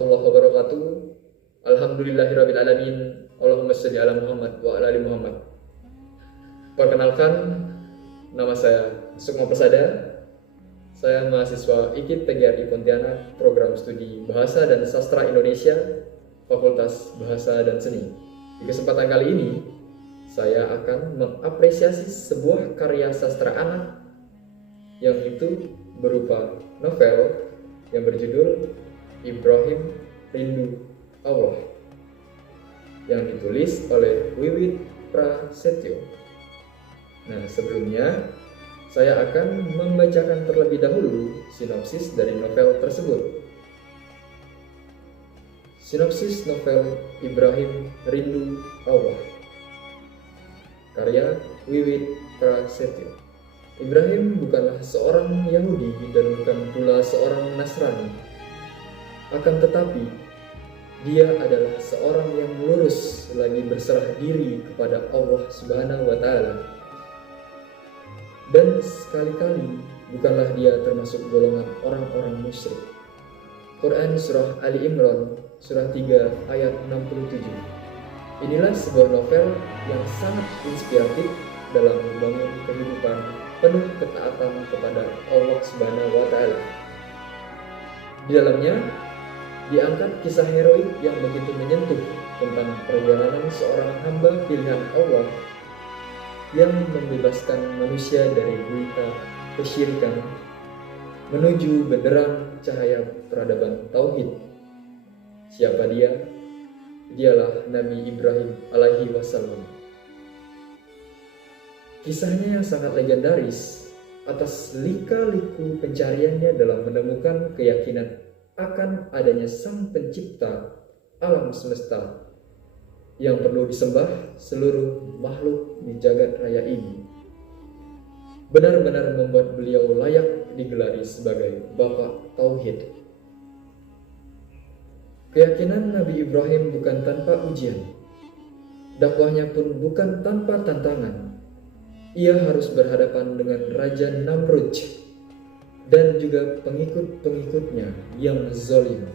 warahmatullahi wabarakatuh. Alhamdulillahirrabbilalamin. Allahumma sholli ala Muhammad wa ala ali Muhammad. Perkenalkan, nama saya Sukma Persada. Saya mahasiswa IKIP PGRI Pontianak, Program Studi Bahasa dan Sastra Indonesia, Fakultas Bahasa dan Seni. Di kesempatan kali ini, saya akan mengapresiasi sebuah karya sastra anak yang itu berupa novel yang berjudul Ibrahim Rindu Allah yang ditulis oleh Wiwit Prasetyo. Nah, sebelumnya saya akan membacakan terlebih dahulu sinopsis dari novel tersebut. Sinopsis novel Ibrahim Rindu Allah, karya Wiwit Prasetyo. Ibrahim bukanlah seorang Yahudi dan bukan pula seorang Nasrani. Akan tetapi, dia adalah seorang yang lurus lagi berserah diri kepada Allah Subhanahu wa Ta'ala. Dan sekali-kali bukanlah dia termasuk golongan orang-orang musyrik. Quran Surah Ali Imran Surah 3 ayat 67. Inilah sebuah novel yang sangat inspiratif dalam membangun kehidupan penuh ketaatan kepada Allah Subhanahu wa Ta'ala. Di dalamnya diangkat kisah heroik yang begitu menyentuh tentang perjalanan seorang hamba pilihan Allah yang membebaskan manusia dari gurita kesyirikan menuju benderang cahaya peradaban tauhid. Siapa dia? Dialah Nabi Ibrahim alaihi wasallam. Kisahnya yang sangat legendaris atas lika-liku pencariannya dalam menemukan keyakinan akan adanya Sang Pencipta alam semesta yang perlu disembah seluruh makhluk di jagat raya ini, benar-benar membuat beliau layak digelari sebagai Bapak Tauhid. Keyakinan Nabi Ibrahim bukan tanpa ujian, dakwahnya pun bukan tanpa tantangan. Ia harus berhadapan dengan Raja Namrud dan juga pengikut-pengikutnya yang zalim,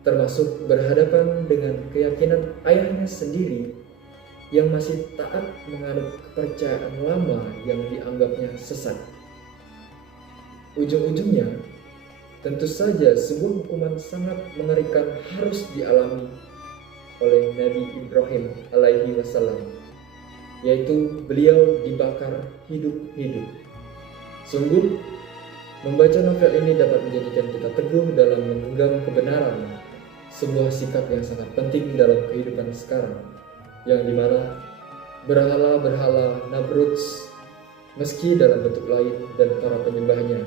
termasuk berhadapan dengan keyakinan ayahnya sendiri yang masih taat menganut kepercayaan lama yang dianggapnya sesat. Ujung-ujungnya, tentu saja sebuah hukuman sangat mengerikan harus dialami oleh Nabi Ibrahim alaihi wasallam, yaitu beliau dibakar hidup-hidup. Sungguh, membaca novel ini dapat menjadikan kita teguh dalam menggenggam kebenaran, sebuah sikap yang sangat penting dalam kehidupan sekarang, yang dimana berhala-berhala Namrud, meski dalam bentuk lain dan para penyembahnya,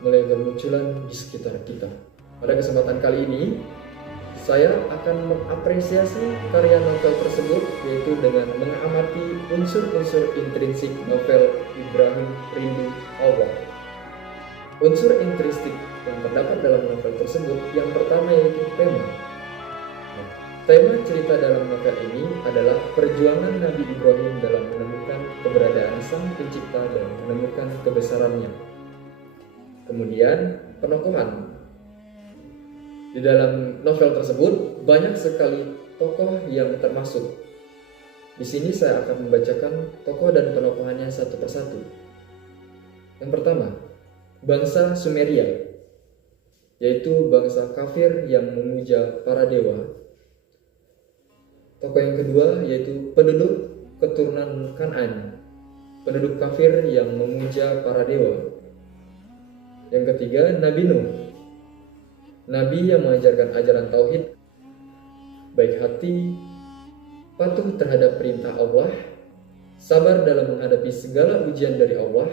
mulai bermunculan di sekitar kita. Pada kesempatan kali ini, saya akan mengapresiasi karya novel tersebut, yaitu dengan mengamati unsur-unsur intrinsik novel Ibrahim Rindu Allah. Unsur intrinsik yang terdapat dalam novel tersebut yang pertama yaitu tema. Tema cerita dalam novel ini adalah perjuangan Nabi Ibrahim dalam menemukan keberadaan Sang Pencipta dan menemukan kebesarannya. Kemudian penokohan. Di dalam novel tersebut banyak sekali tokoh yang termasuk. Di sini saya akan membacakan tokoh dan penokohannya satu persatu. Yang pertama, bangsa Sumeria, yaitu bangsa kafir yang memuja para dewa. Tokoh yang kedua yaitu penduduk keturunan Kan'an, penduduk kafir yang memuja para dewa. Yang ketiga, Nabi Nuh, Nabi yang mengajarkan ajaran tauhid, baik hati, patuh terhadap perintah Allah, sabar dalam menghadapi segala ujian dari Allah,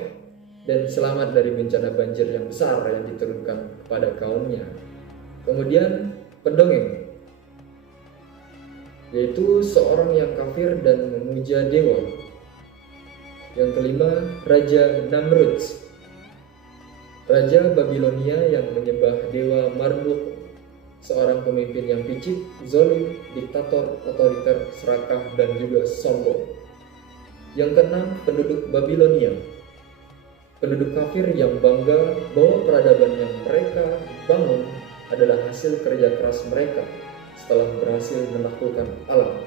dan selamat dari bencana banjir yang besar yang diturunkan kepada kaumnya. Kemudian pendongeng, yaitu seorang yang kafir dan memuja dewa. Yang kelima, Raja Namrud, Raja Babilonia yang menyembah dewa Marduk, seorang pemimpin yang picik, zalim, diktator, otoriter, serakah, dan juga sombong. Yang keenam, penduduk Babilonia, penduduk kafir yang bangga bahwa peradaban yang mereka bangun adalah hasil kerja keras mereka setelah berhasil menaklukkan alam.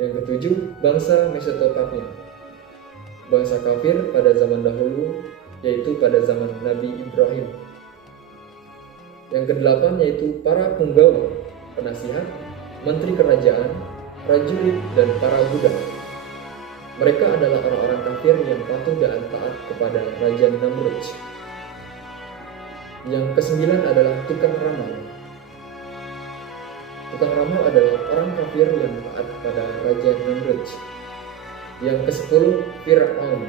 Yang ketujuh, bangsa Mesopotamia. Bangsa kafir pada zaman dahulu, yaitu pada zaman Nabi Ibrahim. Yang kedelapan yaitu para punggawa, penasihat, menteri kerajaan, prajurit, dan para budak. Mereka adalah orang-orang kafir yang patuh dan taat kepada Raja Namrud. Yang kesembilan adalah tukang ramal. Tukang ramal adalah orang kafir yang taat pada Raja Namrud. Yang kesepuluh, Fir'aun,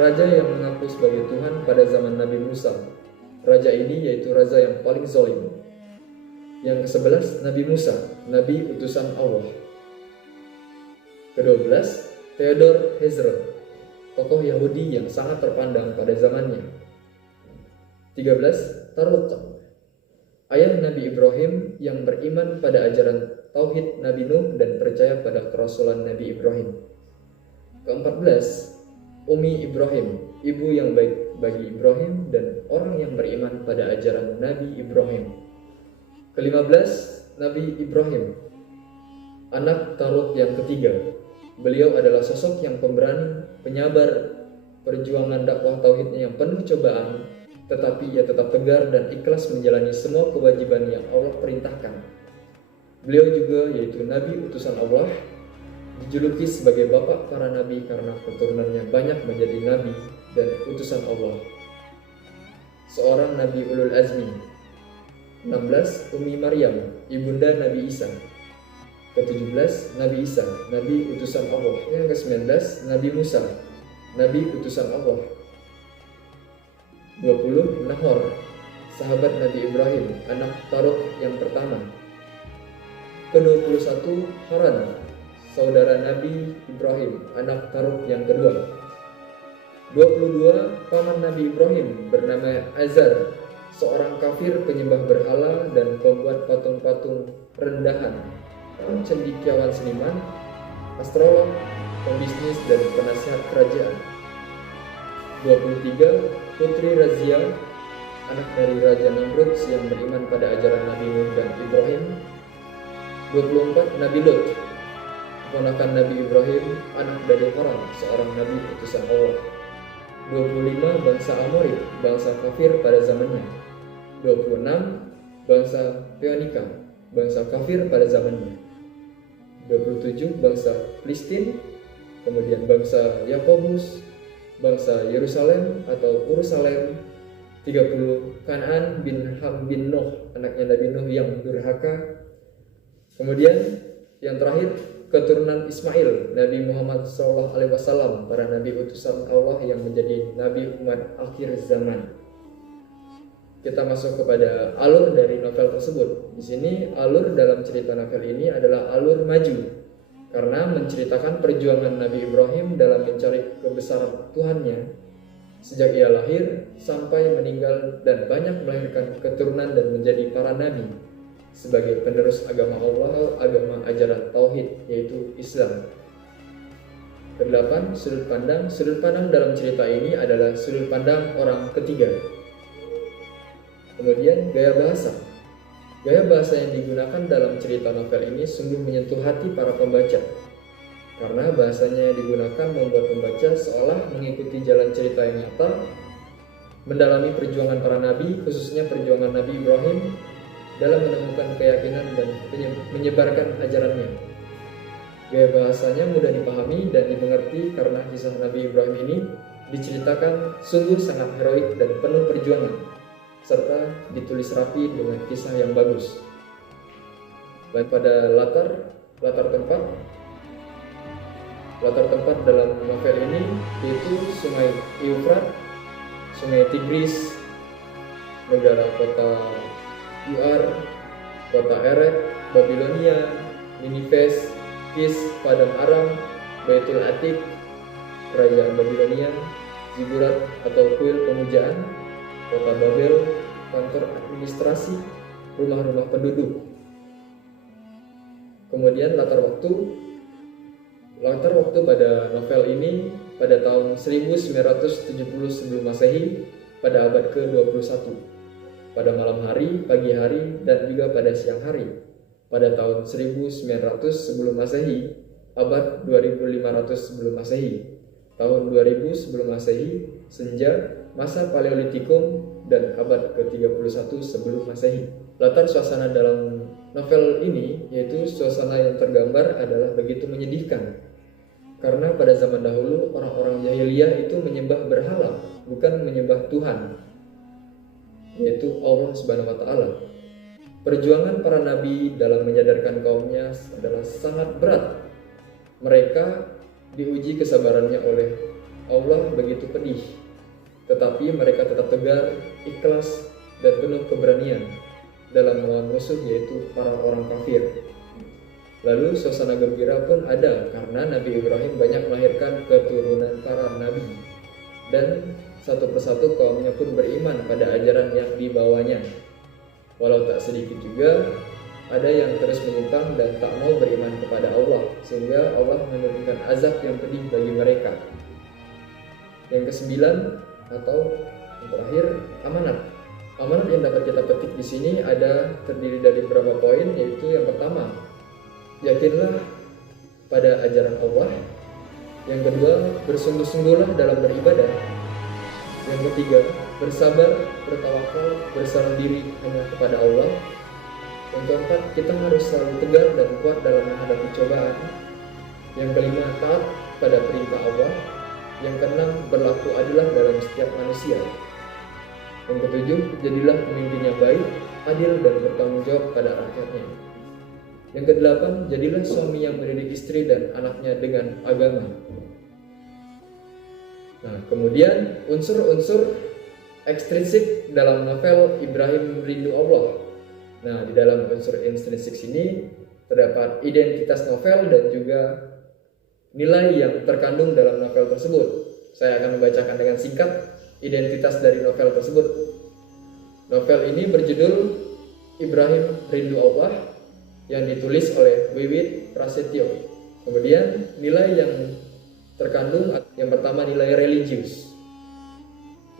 raja yang mengaku sebagai Tuhan pada zaman Nabi Musa. Raja ini yaitu raja yang paling zalim. Yang ke-11, Nabi Musa, Nabi utusan Allah. Ke-12, Theodor Herzl, tokoh Yahudi yang sangat terpandang pada zamannya. 13, Tarot, ayah Nabi Ibrahim yang beriman pada ajaran Tauhid Nabi Nuh dan percaya pada kerasulan Nabi Ibrahim. Ke-14, Umi Ibrahim, ibu yang baik bagi Ibrahim dan orang yang beriman pada ajaran Nabi Ibrahim. Ke-15, Nabi Ibrahim, anak Tarot yang ketiga. Beliau adalah sosok yang pemberani, penyabar, perjuangan dakwah tauhidnya yang penuh cobaan, tetapi ia tetap tegar dan ikhlas menjalani semua kewajiban yang Allah perintahkan. Beliau juga yaitu Nabi utusan Allah, dijuluki sebagai bapak para nabi karena keturunannya banyak menjadi nabi dan utusan Allah. Seorang Nabi Ulul Azmi. 16, Umi Maryam, ibunda Nabi Isa. Ke-17, Nabi Isa, Nabi utusan Allah. Yang ke-19, Nabi Musa, Nabi utusan Allah. 20, Nahor, sahabat Nabi Ibrahim, anak Tarot yang pertama. Ke-21, Haran, saudara Nabi Ibrahim, anak Tarot yang kedua. 22, paman Nabi Ibrahim bernama Azar, seorang kafir penyembah berhala dan pembuat patung-patung rendahan, cendekiawan seniman, astrolog, pembisnis, dan penasihat kerajaan. 23, Putri Razia, anak dari Raja Namrud yang beriman pada ajaran Nabi Nuh dan Ibrahim. 24, Nabi Lot, keponakan Nabi Ibrahim, anak dari Haran, seorang Nabi utusan Allah. 25, bangsa Amorid, bangsa kafir pada zamannya. 26, bangsa Phoenika, bangsa kafir pada zamannya. 27, bangsa Filistin, kemudian bangsa Yakobus, bangsa Yerusalem atau Urusalem. 30, Kanaan bin Ham bin Nuh, anaknya Nabi Nuh yang durhaka. Kemudian yang terakhir, keturunan Ismail, Nabi Muhammad SAW, para nabi utusan Allah yang menjadi nabi umat akhir zaman. Kita masuk kepada alur dari novel tersebut. Di sini alur dalam cerita novel ini adalah alur maju, karena menceritakan perjuangan Nabi Ibrahim dalam mencari kebesaran Tuhannya sejak ia lahir sampai meninggal dan banyak melahirkan keturunan dan menjadi para nabi sebagai penerus agama Allah, agama ajaran Tauhid, yaitu Islam. Kedelapan, sudut pandang. Sudut pandang dalam cerita ini adalah sudut pandang orang ketiga. Kemudian gaya bahasa. Gaya bahasa yang digunakan dalam cerita novel ini sungguh menyentuh hati para pembaca, karena bahasanya yang digunakan membuat pembaca seolah mengikuti jalan cerita yang nyata, mendalami perjuangan para nabi, khususnya perjuangan Nabi Ibrahim dalam menemukan keyakinan dan menyebarkan ajarannya. Gaya bahasanya mudah dipahami dan dimengerti karena kisah Nabi Ibrahim ini diceritakan sungguh sangat heroik dan penuh perjuangan, serta ditulis rapi dengan kisah yang bagus. Baik pada latar tempat dalam novel ini yaitu Sungai Eufrat, Sungai Tigris, negara kota Ur, kota Eret, Babilonia, Ninives, Kis, Padang Aram, Baitul Atiq, kerajaan Babilonia, Zigurat atau kuil pemujaan, kota Babel, kantor administrasi, rumah-rumah penduduk. Kemudian latar waktu pada novel ini pada tahun 1970 sebelum Masehi, pada abad ke-21. pada malam hari, pagi hari, dan juga pada siang hari. Pada tahun 1900 sebelum Masehi, abad 2500 sebelum Masehi, tahun 2000 sebelum Masehi, senja, masa Paleolitikum, dan abad ke-31 sebelum Masehi. Latar suasana dalam novel ini yaitu suasana yang tergambar adalah begitu menyedihkan. Karena pada zaman dahulu orang-orang jahiliyah itu menyembah berhala, bukan menyembah Tuhan, yaitu Allah Subhanahu wa taala. Perjuangan para nabi dalam menyadarkan kaumnya adalah sangat berat. Mereka diuji kesabarannya oleh Allah begitu pedih, tetapi mereka tetap tegar, ikhlas, dan penuh keberanian dalam melawan musuh yaitu para orang kafir. Lalu suasana gembira pun ada karena Nabi Ibrahim banyak melahirkan keturunan para nabi, dan satu persatu kaumnya pun beriman pada ajaran yang dibawanya. Walau tak sedikit juga ada yang terus menyimpang dan tak mau beriman kepada Allah, sehingga Allah menurunkan azab yang pedih bagi mereka. Yang kesembilan atau yang terakhir, amanat. Amanat yang dapat kita petik di sini terdiri dari beberapa poin, yaitu yang pertama, yakinlah pada ajaran Allah. Yang kedua, bersungguh-sungguhlah dalam beribadah. Yang ketiga, bersabar, bertawakal, berserah diri hanya kepada Allah. Yang keempat, kita harus selalu tegar dan kuat dalam menghadapi cobaan. Yang kelima, taat pada perintah Allah. Yang keenam, berlaku adillah dalam setiap manusia. Yang ketujuh, jadilah pemimpin yang baik, adil, dan bertanggung jawab pada rakyatnya. Yang kedelapan, jadilah suami yang mendidik istri dan anaknya dengan agama. Nah, kemudian unsur-unsur ekstrinsik dalam novel Ibrahim Rindu Allah. Nah, di dalam unsur ekstrinsik sini terdapat identitas novel dan juga nilai yang terkandung dalam novel tersebut. Saya akan membacakan dengan singkat identitas dari novel tersebut. Novel ini berjudul Ibrahim Rindu Allah yang ditulis oleh Wiwit Prasetyo. Kemudian nilai yang terkandung, yang pertama nilai religius.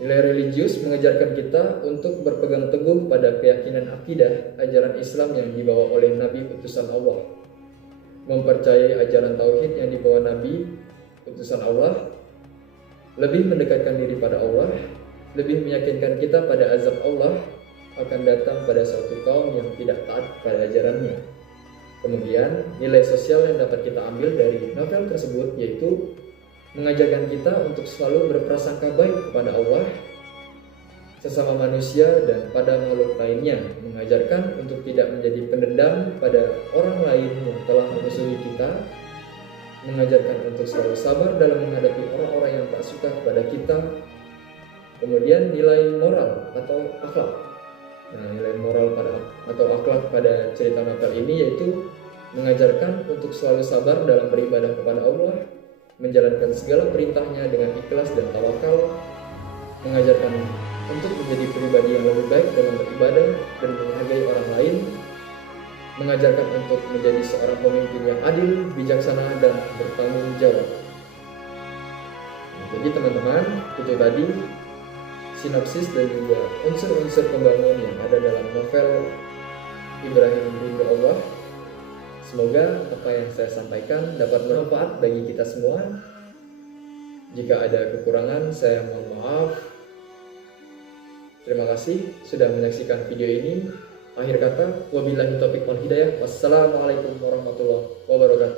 Nilai religius mengajarkan kita untuk berpegang teguh pada keyakinan akidah ajaran Islam yang dibawa oleh Nabi utusan Allah. Mempercayai ajaran tauhid yang dibawa Nabi utusan Allah, lebih mendekatkan diri pada Allah, lebih meyakinkan kita pada azab Allah akan datang pada suatu kaum yang tidak taat pada ajarannya. Kemudian nilai sosial yang dapat kita ambil dari novel tersebut yaitu mengajarkan kita untuk selalu berprasangka baik kepada Allah, sesama manusia, dan pada makhluk lainnya. Mengajarkan untuk tidak menjadi pendendam pada orang lain yang telah memusuhi kita. Mengajarkan untuk selalu sabar dalam menghadapi orang-orang yang tak suka kepada kita. Kemudian nilai moral atau akhlak. Nah, nilai moral atau akhlak pada cerita novel ini yaitu mengajarkan untuk selalu sabar dalam beribadah kepada Allah, menjalankan segala perintahnya dengan ikhlas dan tawakal, mengajarkan untuk menjadi pribadi yang lebih baik dalam beribadah dan menghargai orang lain, mengajarkan untuk menjadi seorang pemimpin yang adil, bijaksana, dan bertanggung jawab. Jadi teman-teman, itu tadi sinopsis dan juga unsur-unsur pembangun yang ada dalam novel Ibrahim Rindu Allah. Semoga apa yang saya sampaikan dapat bermanfaat bagi kita semua. Jika ada kekurangan, saya mohon maaf. Terima kasih sudah menyaksikan video ini. Akhir kata, wabillahi taufiq wal hidayah. Wassalamualaikum warahmatullahi wabarakatuh.